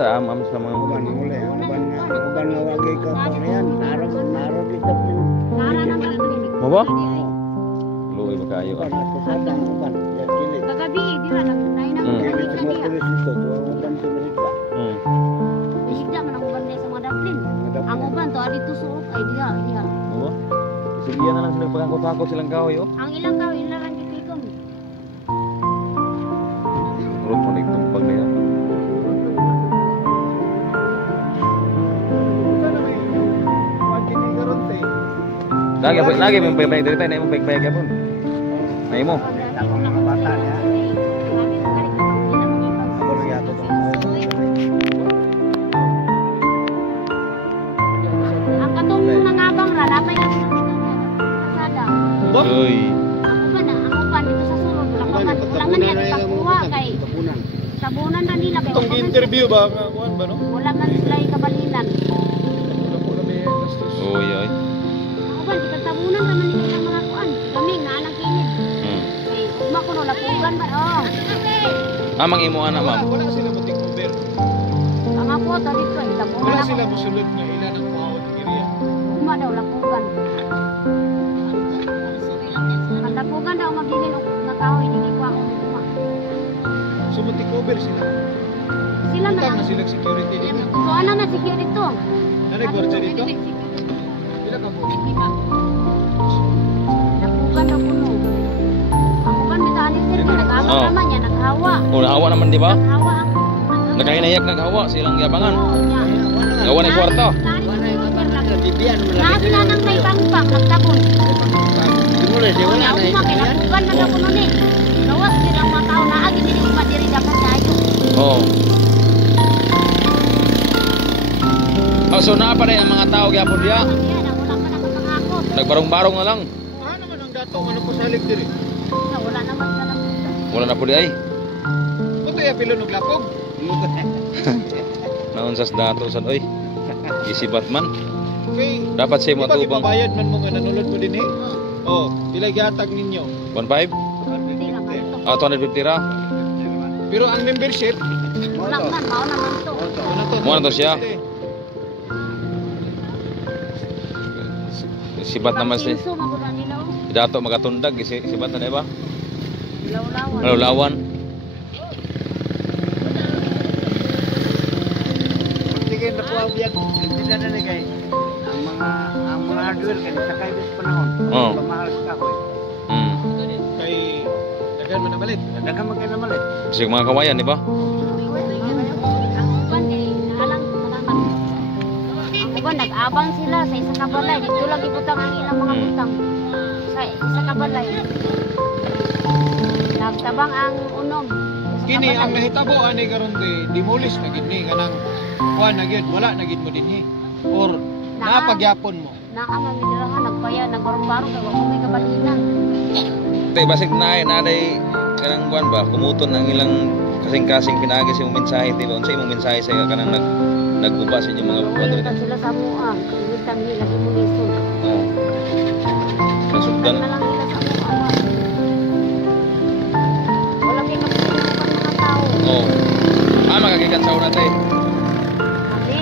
Am sa mga Uban nga wagay ka pa riyan. Naro dito pin. mo ba? Luoy ba kayo? Uban at kasatang uban. Ya kilit. Kagabi dira lang nay na Kilit kita mo niya. tulis dito. Tuwang uban tumirita. Isda man ang uban sa mga daplin. Ang uban to adi tusok ay diha. Mo ba? Sige yan na lang sila pagkakot silang kahoy oh. Ang ilang kaw ilaran gitigom. Urot mo nito pag niya. Lagi mo paypay dito na mo paypay gyapon. Nay mo. Ako mga bata niya. Ako rin yato itong Ang katong nangabang ra lamay na kasada. Uy. Ang uban dito sa sulod lang man niya pagkuha kay tabunan ra nila kay Itong interview ba nga kuan ba no? wala man sila kabalinan. Wala may gastos. Oy oy. Ang uban di tabunan ra man nila ang mga kuan. Kami na anang kilid. Kay ugma ko no lapugan ba oh. Amang imo ana ma'am. Wala sila mating cover. Ang ako to dito ay tabunan. Wala ako. sila musulod nga ilan ang mawad ng area. Ugma daw lapugan. Ang lapugan daw magdilin og nakahoy dili ko ako ugma. So mating cover sila. Sila man Utang na ang sila security dito. so ano na security to? Nanay gwardiya dito. Pila ka mo? Lapugan daw kuno. Ang uban bitahan ni sir nag-awa Oh. naman niya naghawa. Oh, naawa naman di ba? Naghawa ang Nagahinayak naghawa silang yabangan. Oo, niya. Gawa ng kwarto. Bibiyan mo Na sila nang may pangpang nagtabon. Simulan siya wala Wala na. ugma kay lapugan man daw kuno ni. Gawas gid ang mga tao na agi dili ugma diri dapat kayo. Oh. Oh, so naa pa rin ang mga tao gyapon diya. Yan ang wala man ako nangakot. Nagbarong-barong na lang. Ano naman ang dato ano po salig diri? Wala naman sa lapugan. Wala na pud ay. Kuto ya pilo og lapog. Naon sas dato sad oy. Isibat man. Okay. Dapat siya Di ba matubang. gibabayad man mo nga nanulod mo din eh? Oh, pila gihatag ninyo? 1.5? Hindi lang ito. Ah, 250 ra. Pero ang membership, Wala man mao naman to. ano to? Mo na to siya. Sibat naman si Sinso magura nila oh. dato magatundag sibat na ba? Lawlawan. Lawlawan. Sige na po ang biyak. Hindi na na kay ang mga hardware kay sakay bis panahon. Oo. Pamahal ka ko. Kay daghan man na malit. Dagan man kay na malit. Kasi mga kawayan, di ba? Ang uban kay nalang salamat. Ang uban nag-abang sila sa isa ka balay. Dito lang ibutang ang ilang mga butang. Sa isa ka balay. Nagtabang ang unom. Sa Kini kabalay. ang nahitabo ani karon di demolish na gid ni kanang kuan na gid wala na gid mo dinhi. Or napagyapon mo. Naamang midirahan nagpaya nagbarong-barong kay wa ko may kabalinan. Te, basig na day kanang buwan ba? Kumuton ang ilang kasing-kasing pinagi sa imong mensahe, di ba? Unsa imong mensahe sa kanang nagguba sa inyong mga buwan Ulitan dito? sila sa mua. Ulitan nila demolition. Oo. Nasugdan. Na lang nila sa mua. Wala kay kapilipan mga tao. Oo. Ah, magagikan sa una tay. Kami,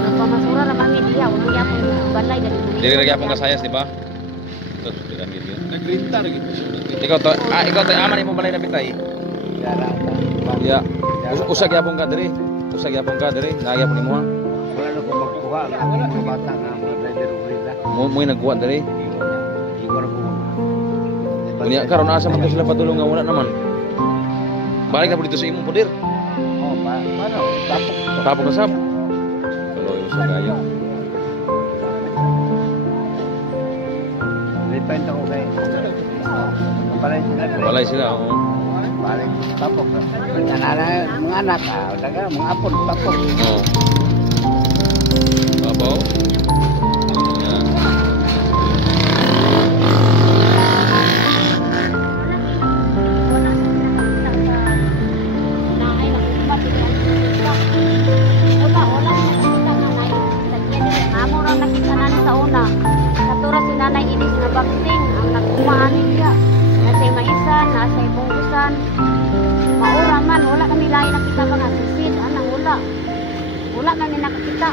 nagpamasura na kami diya. Walang yapon yung balay. Dili ra gyapon kasayas, di ba? Ito, dili ra gyud. Naglintar gid. Ikaw to aman imong balay na bitay. Dara. Ya. Usag yapon ka diri. Usag yapon ka diri. Nagyapon nimo ha. Wala na ko magkuha. Wala na bata nga mga driver ubrida. Mo nagguwa diri. Iwan ko. Kunya karon asa man to sila padulong nga wala naman. Balik na po dito sa imong pudir. Oh, paano? Tapok. Tapos na sab. Tuloy sa gayo. Lipain ako kay. Balay sila. Walay sila. Oo. Balay tapok. Mga anak daga mga apon tapok. Oo. Babaw. Yan. Wala. Amo ra nakita bakting ang nagkumaan niya. Nasa'y maisan, nasa'y bungkusan. Maura man, wala kami lain nakita pa nga sisid. Anang wala. Wala man ni nakakita.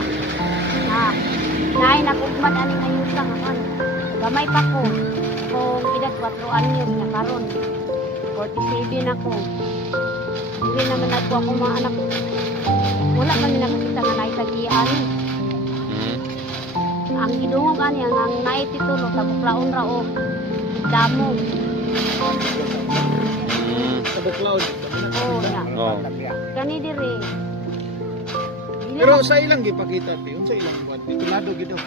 Naay nakugmad aning ayusa nga man. Gamay pa ko. Kung edad 4 anyos niya karon. 47 ako. Hindi naman nagkuha ko mga anak. Wala man ni nakakita nga naitagian. Ang gidungog ani ang naititulo tabuklaon ra o damo. Sa cloud. Oh, na. Oh. Kani diri. Pero sa ilang gipakita ti, unsa ilang buwan titulado gid daw.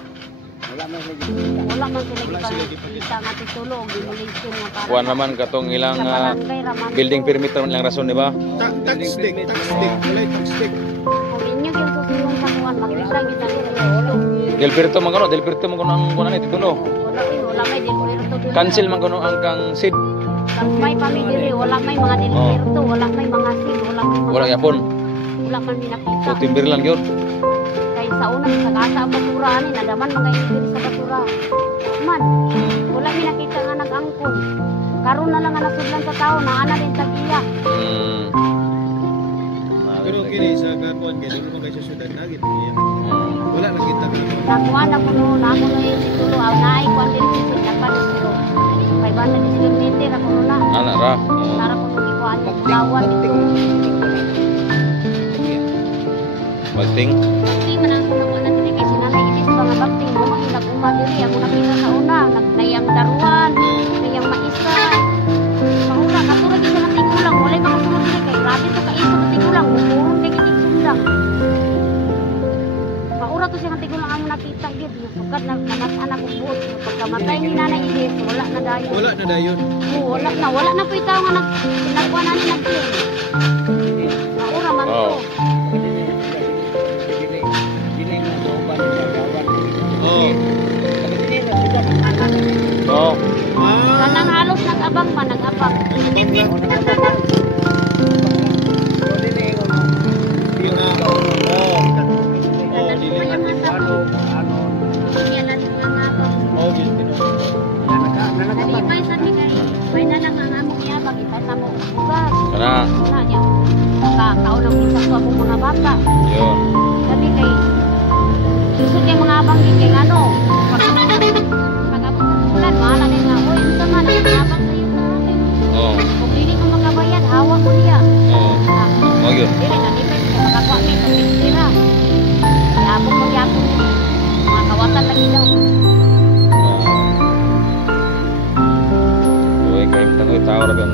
Wala man lagi. wala man sila Wala sila gipakita nga titulo o demolition nga para. Kuan naman katong ilang sa barangay raman. building permit naman ilang rason, di ba? Tax stick, wala tax stick. Kung inyo yung susunod sa kuwan, makita kita diri. Delperto man kuno ang kunan ni titulo. Wala may delperto diri. Cancel man kuno ang kang seed. Kag may kami diri, wala may mga delperto, wala may mga sid, wala may mga. Wala yapon. Wala man minakita. So timber lang gyud. Kay sa una sa kasa ang basura ani nadaman mga diri sa basura. Man, wala mi nakita nga nag-angkon. Karon na lang nga nasudlan sa tao na ana din tagiya. Pero kini sa kakuan kay dili mo kay sa syudad nagit niya. Wala lang kita ka. Nakuha na ko no, na ako na yung titulo aw naay kuan diri sa nagpan dito. Kay banda di sila meter ako na. Ana ra. Nara ko nung ikuan yung lawan dito. Bagting. Hindi man ang kuno na diri kay sinanay ilis mga bakting mo man nag-uma diri ako nakita sa una, nagnayang daruan, nayang maisa. Maura katulad din sa tigulang, walay mga sunod diri kay grabe to kaiso sa tigulang, murong kay gitigsulang. Maura to siya tigulang ang nakita gid, sugad na kamat-an ako buot. Pagkamatay ni nanay ilis, wala na dayon. Wala na dayon. Wala na po itaw nga nagkuha na ni nag-clean. Maura man to. Oh. Oh. Oh. Kanang halos nag-abang man, nag-abang. Nalipay sa ni kay may nanang ang among yabag ipay sa mo bugas. Kana. Kana niya. Kakaon ng isa ko akong mga bata. Yun. Sabi kay gusto kay mga abang kay ano. Pag-abot sa bulan, mahala din nga. Uy, unsa man ang abang sa iyo sa akin. Oh. Kung dili ko makabayad, hawak ko niya. Oh. Oh yun. Dili na lipay ko makakuha may pagtira. Yabog mo yapon niya. Mga kawatan lagi daw. Uy, kayo tanong tao ra ba